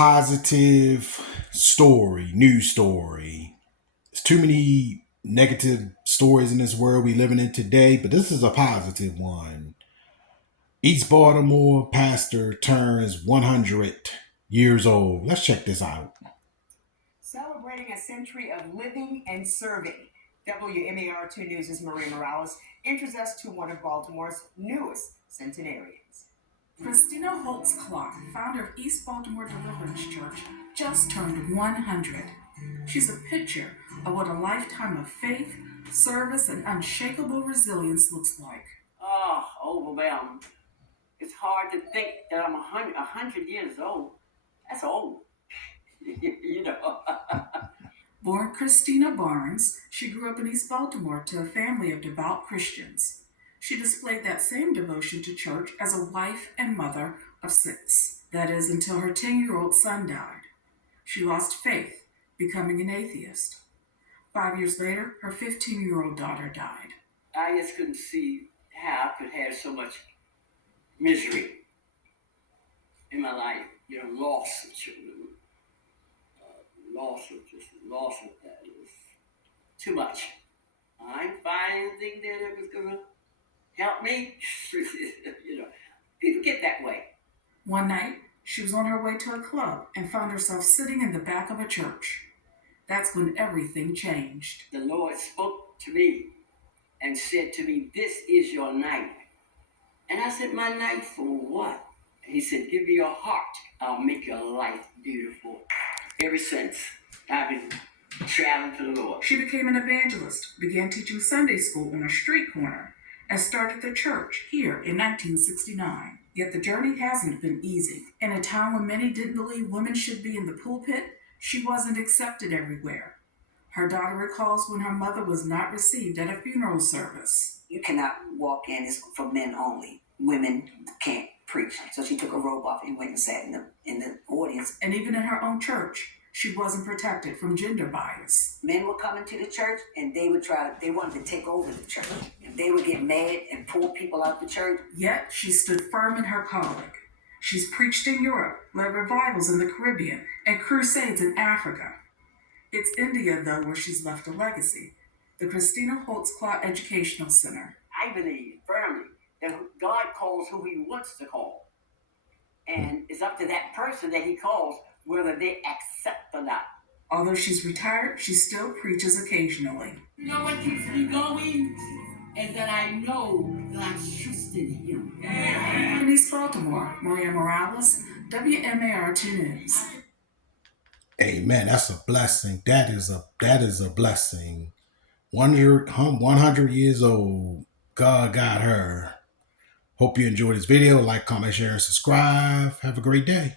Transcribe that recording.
positive story, news story. There's too many negative stories in this world we living in today, but this is a positive one. East Baltimore Pastor turns 100 years old. Let's check this out. Celebrating a century of living and serving, WMAR2 News' Maria Morales enters us to one of Baltimore's newest centenarians. Christina Holtz Clark, founder of East Baltimore Deliverance Church, just turned 100. She's a picture of what a lifetime of faith, service, and unshakable resilience looks like. Oh, overwhelmed. It's hard to think that I'm 100 years old. That's old. You know. Born Christina Barnes, she grew up in East Baltimore to a family of devout Christians. She displayed that same devotion to church as a wife and mother of 6. That is, until her 10-year-old son died. She lost faith, becoming an atheist. 5 years later, her 15-year-old daughter died. I just couldn't see how I could have so much misery in my life. Loss of children, loss of that. It was too much. I didn't find anything there that was going to help me. People get that way. One night, she was on her way to a club and found herself sitting in the back of a church. That's when everything changed. The Lord spoke to me and said to me, "This is your night." And I said, "My night for what?" He said, "Give me your heart. I'll make your life beautiful." Ever since, I've been traveling to the Lord. She became an evangelist, began teaching Sunday school on a street corner, and started the church here in 1969. Yet the journey hasn't been easy. In a time when many didn't believe women should be in the pulpit, she wasn't accepted everywhere. Her daughter recalls when her mother was not received at a funeral service. You cannot walk in, it's for men only. Women can't preach. So she took a robe off and went and sat in the audience. And even in her own church, she wasn't protected from gender bias. Men would come into the church and they wanted to take over the church. And they would get mad and pull people out the church. Yet she stood firm in her calling. She's preached in Europe, led revivals in the Caribbean, and crusades in Africa. It's India, though, where she's left a legacy. The Christina Holtz Clark Educational Center. I believe firmly that God calls who he wants to call. And it's up to that person that he calls whether they accept or not. Although she's retired, she still preaches occasionally. You know what keeps me going? Is that I know that I'm trusting him. In East Baltimore, Maria Morales, WMAR2 News. Amen. That's a blessing. That is a blessing. 100 years old. God got her. Hope you enjoyed this video. Like, comment, share, and subscribe. Have a great day.